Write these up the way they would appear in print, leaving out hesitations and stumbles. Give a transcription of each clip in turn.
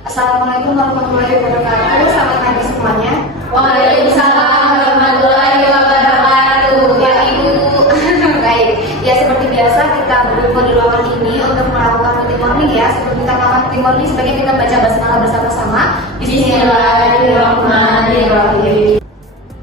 Assalamualaikum warahmatullahi wabarakatuh. Selamat pagi semuanya. Waalaikumsalam warahmatullahi wabarakatuh. Ya Ibu, baik. Ya seperti biasa kita berkumpul di ruangan ini untuk melakukan meeting morning ya. Sebelum kita melakukan meeting morning, sebaiknya kita baca basmalah bersama-sama. Bismillahirrahmanirrahim.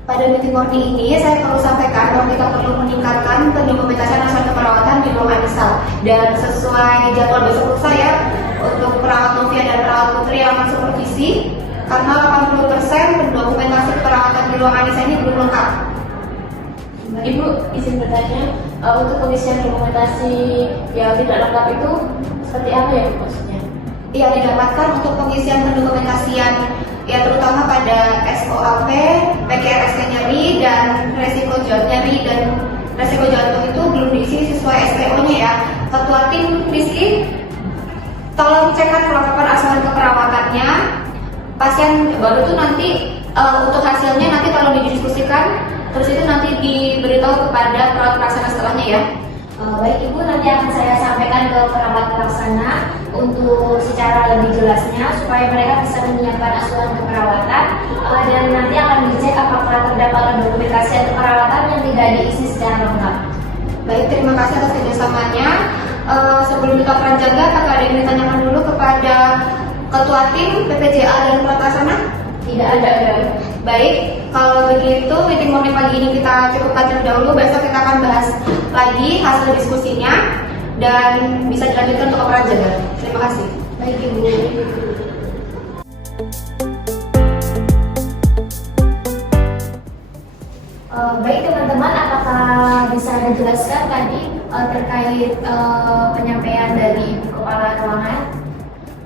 Pada meeting morning ini saya perlu sampaikan bahwa kita perlu meningkatkan pendokumentasian asuhan keperawatan di ruang Anisal. Dan sesuai jadwal besok lusa ya, untuk perawat Novia dan perawat Putri yang akan supervisi, karena 80% pendokumentasi keperawatan di ruang Anissa ini belum lengkap. Ibu, izin bertanya, untuk pengisian dokumentasi yang tidak lengkap itu seperti apa ya maksudnya? Yang didapatkan untuk pengisian pendokumentasian ya terutama pada SOAP, PKRSK nyeri dan resiko jantung itu belum diisi sesuai SPO-nya ya. Ketua tim Rizky, tolong cekkan kelengkapan asuhan keperawatannya. Pasien baru itu nanti untuk hasilnya nanti kalau didiskusikan, terus itu nanti diberitahu kepada perawat pelaksana setelahnya ya. Baik Ibu, nanti akan saya sampaikan ke perawat pelaksana untuk secara lebih jelasnya supaya mereka bisa menyiapkan asuhan keperawatan dan nanti akan dicek apakah terdapat dokumentasi keperawatan yang tidak diisi secara lengkap. Baik, terima kasih atas kerjasamanya. Sebelum kita perancangkan, apakah ada yang ditanyakan dulu kepada Ketua Tim, PPJA dan Pelaksana? Tidak ada. Baik, kalau begitu meeting morning pagi ini kita cukupkan terlebih dahulu. Besok kita akan bahas lagi hasil diskusinya dan bisa dilanjutkan untuk perancangkan. Terima kasih. Baik Ibu. Baik teman-teman, apakah bisa dijelaskan tadi terkait penyampaian dari Ibu Kepala Ruangan?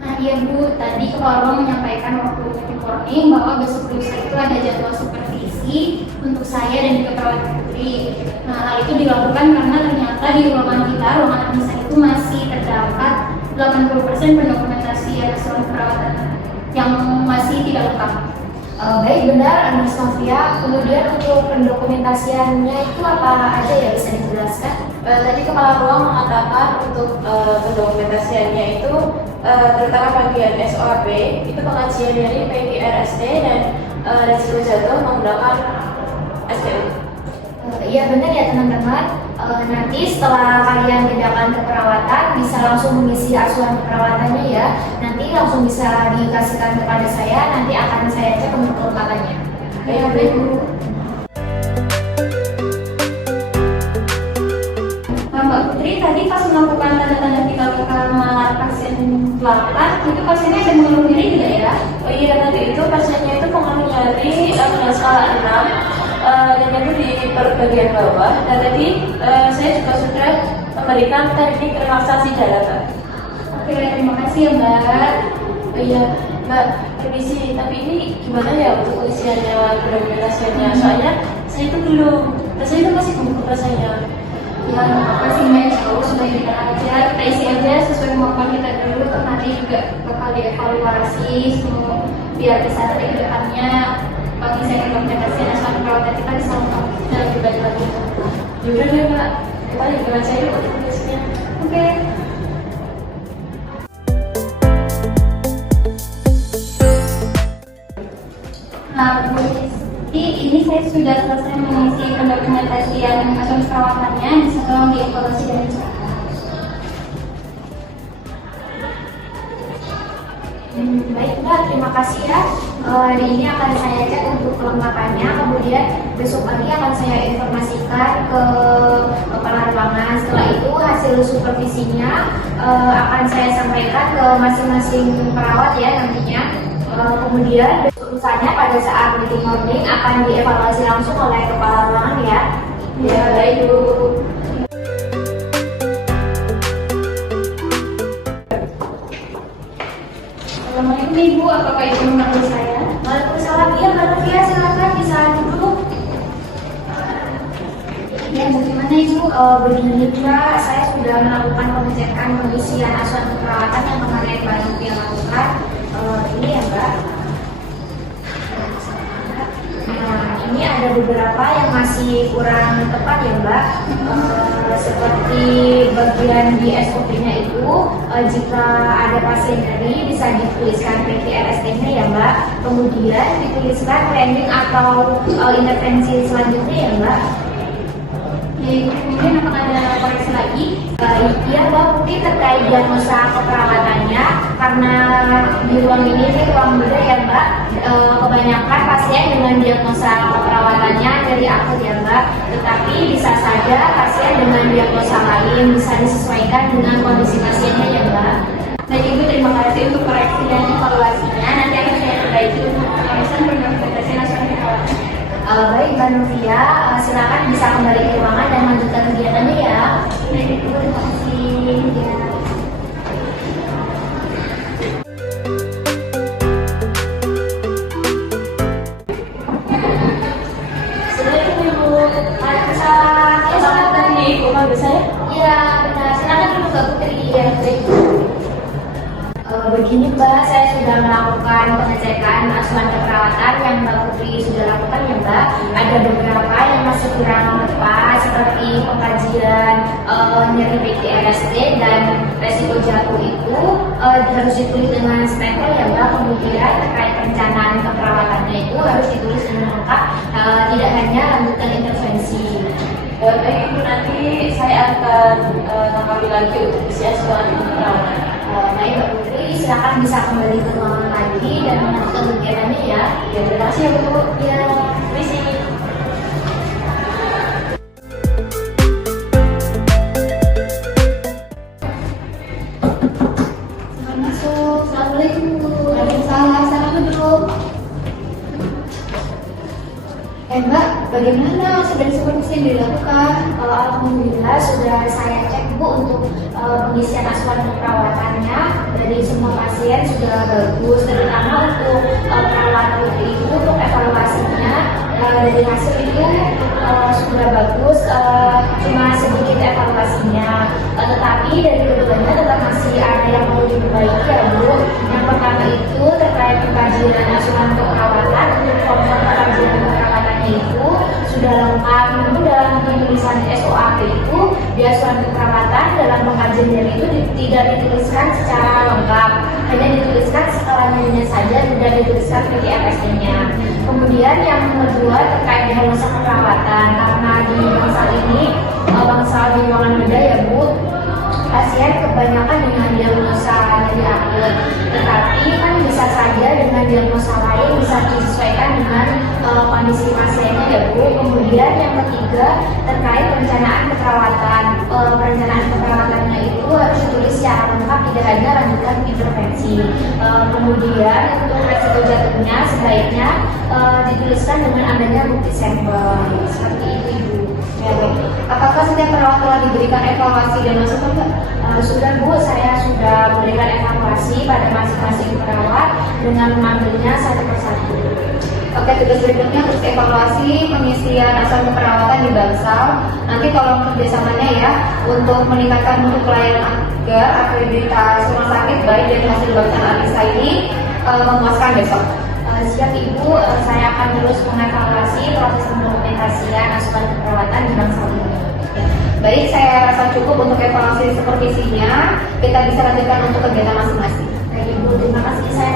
Nah iya Bu, tadi Kepala Ruang menyampaikan waktu meeting morning bahwa besok lusa itu ada jadwal supervisi untuk saya dan juga perawat Putri. Nah hal itu dilakukan karena ternyata di ruangan kita, ruangan Anissa itu masih terdapat 80% pendokumentasi asuhan perawatan yang masih tidak lengkap. Baik, benar Miss Novia. Kemudian untuk pendokumentasiannya itu apa aja ya, bisa dijelaskan? Tadi Kepala Ruang mengatakan untuk pendokumentasiannya itu terutama bagian SOAP itu pengajian dari PKRST dan resiko jantung menggunakan STU. Iya benar ya teman-teman. Nanti setelah kalian tindakan keperawatan bisa langsung mengisi asuhan keperawatannya ya. Nanti langsung bisa dikasihkan kepada saya. Nanti akan saya cek untuk kelengkapannya. Baik Bu. Mbak Putri, tadi pas melakukan tanda-tanda vital ke kamar pasien 8, itu pasiennya ada mengeluh nyeri tidak ya? Oh iya, tadi itu pasiennya itu mengeluh nyeri dengan skala 6 dan itu di perut bagian bawah. Dan tadi saya juga sudah memberikan teknik relaksasi daratan. Oke, terima kasih ya Mbak. Oh iya, Mbak, permisi, tapi ini gimana ya untuk pengisiannya dokumentasinya? Soalnya saya itu belum, saya itu masih gugup rasanya. Ya, apa sih Mbak, insya Allah sudah kita aja, kita isi aja sesuai kemampuan kita dulu, terus nanti juga bakal dievaluasi semua biar bisa nanti ke depannya bisa implementasi asuhan perawatan kita bisa lengkap dan lebih baik lagi. Yaudah deh Mbak, kita lihat saya yuk untuk pengisiannya. Oke. Nah, Bu Rizky, ini saya sudah selesai mengisi pendokumentasian asuhan perawatannya, bisa tolong dievaluasi dengan cepat. Baik Mbak, terima kasih ya. Hari ini akan saya cek untuk kelengkapannya. Kemudian besok pagi akan saya informasikan ke Kepala Ruangan. Setelah itu hasil supervisinya akan saya sampaikan ke masing-masing perawat ya nantinya. Kemudian urusannya pada saat meeting morning akan dievaluasi langsung oleh Kepala Ruangan ya. Ya, baik Bu. Assalamualaikum Ibu, apakah Ibu memanggil saya? Waalaikumsalam, iya Mbak Novia, silakan bisa duduk. Ya, bagaimana Ibu? Begini juga, saya sudah melakukan pengecekan pengisian asuhan keperawatan yang kemarin Mbak Novia lakukan. Ini ya Mbak. Nah, ini ada beberapa yang masih kurang tepat ya Mbak. Seperti bagian di SOP-nya itu, jika ada pasien nyeri bisa dituliskan PVRST-nya ya Mbak. Kemudian dituliskan planning atau intervensi selanjutnya ya Mbak. Kemudian apakah ada koreksi lagi? Iya Mbak, mungkin terkait diagnosa keperawatannya, karena di ruang ini ruang beda ya Mbak. Kebanyakan pasien dengan diagnosa keperawatannya dari akut ya Mbak, tetapi bisa saja pasien dengan diagnosa lain bisa disesuaikan dengan kondisi pasiennya ya Mbak. Baik Ibu, terima kasih untuk koreksi dan evaluasinya. Nanti akan saya perbaiki untuk pengawasan Dokumentasi Nasional Keperawatan. Baik Mbak Novia, silakan bisa kembali ke ruangan dan lanjutkan kegiatannya ya. Baik Ibu, terima kasih. Ya. Assalamualaikum Ibu. Waalaikumsalam. Ya, Selamat pagi, Ibu. Panggil saya? Iya benar, silakan dulu Mbak Putri. Ya, baik. Begini Mbak, saya sudah melakukan pengecekan asuhan keperawatan yang Mbak Putri sudah lakukan ya Mbak. Ada beberapa yang masih kurang tepat seperti pengkajian nyeri PVRST dan resiko jatuh itu harus ditulis dengan stempel ya Mbak. Kemudian terkait perencanaan keperawatannya itu harus ditulis dengan lengkap, tidak hanya lanjutkan intervensi. Baik Ibu, nanti saya akan lengkapi lagi untuk isi asuhan keperawatan. Baik Mbak Putri, silakan bisa kembali ke ruangan lagi dan melanjutkan kegiatannya ya. Ya, terima kasih ya Bu. Ya. Permisi. Selamat masuk. Assalamualaikum Bu. Waalaikumsalam, salam duduk. Mbak, bagaimana sudah supervisi yang dilakukan? Alhamdulillah sudah saya cek Bu untuk pengisian asuhan perawatannya dari semua pasien sudah bagus, terutama untuk perawat putri itu untuk evaluasinya dari hasil itu sudah bagus, cuma sedikit evaluasinya, tetapi dari keduanya tetap masih ada yang perlu diperbaiki ya Bu. Yang pertama itu terkait pengkajian asuhan keperawatan, untuk form pengkajian keperawatannya itu sudah lengkap. Itu dalam tulisan SOAP itu di asuhan keperawatan dalam pengkajian nyeri itu tidak dituliskan secara lengkap, hanya dituliskan skalanya saja, tidak dituliskan PVRST-nya. Kemudian yang kedua terkait diagnosa keperawatan, karena di bangsal ini bangsal di ruangan beda ya Bu, pasien kebanyakan dengan diagnosa nyeri akut, tetapi kan bisa saja dengan diagnosa lain bisa disesuaikan dengan kondisi pasiennya ya Bu. Kemudian yang ketiga terkait perencanaan keperawatan, perencanaan keperawatannya itu harus ditulis secara lengkap, tidak hanya lanjutkan intervensi. Kemudian untuk resiko jatuhnya sebaiknya dituliskan dengan adanya bukti sampel, seperti itu Ibu. Ya, baik. Apakah setiap perawat telah diberikan evaluasi dan masukan Mbak? Sudah Bu, saya sudah memberikan evaluasi pada masing-masing perawat dengan memanggilnya satu persatu. Oke, tugas berikutnya untuk evaluasi pengisian asuhan keperawatan di Bangsal. Nanti tolong kerjasamanya ya untuk meningkatkan mutu pelayanan agar akreditas rumah sakit baik dari hasil Bangsal Anissa ini memuaskan besok. Siap Ibu, saya akan terus mengevaluasi proses pendokumentasian asuhan keperawatan di Bangsal ini. Baik, saya rasa cukup untuk evaluasi supervisinya. Kita bisa lanjutkan untuk kegiatan masing-masing. Baik Ibu, terima kasih. Saya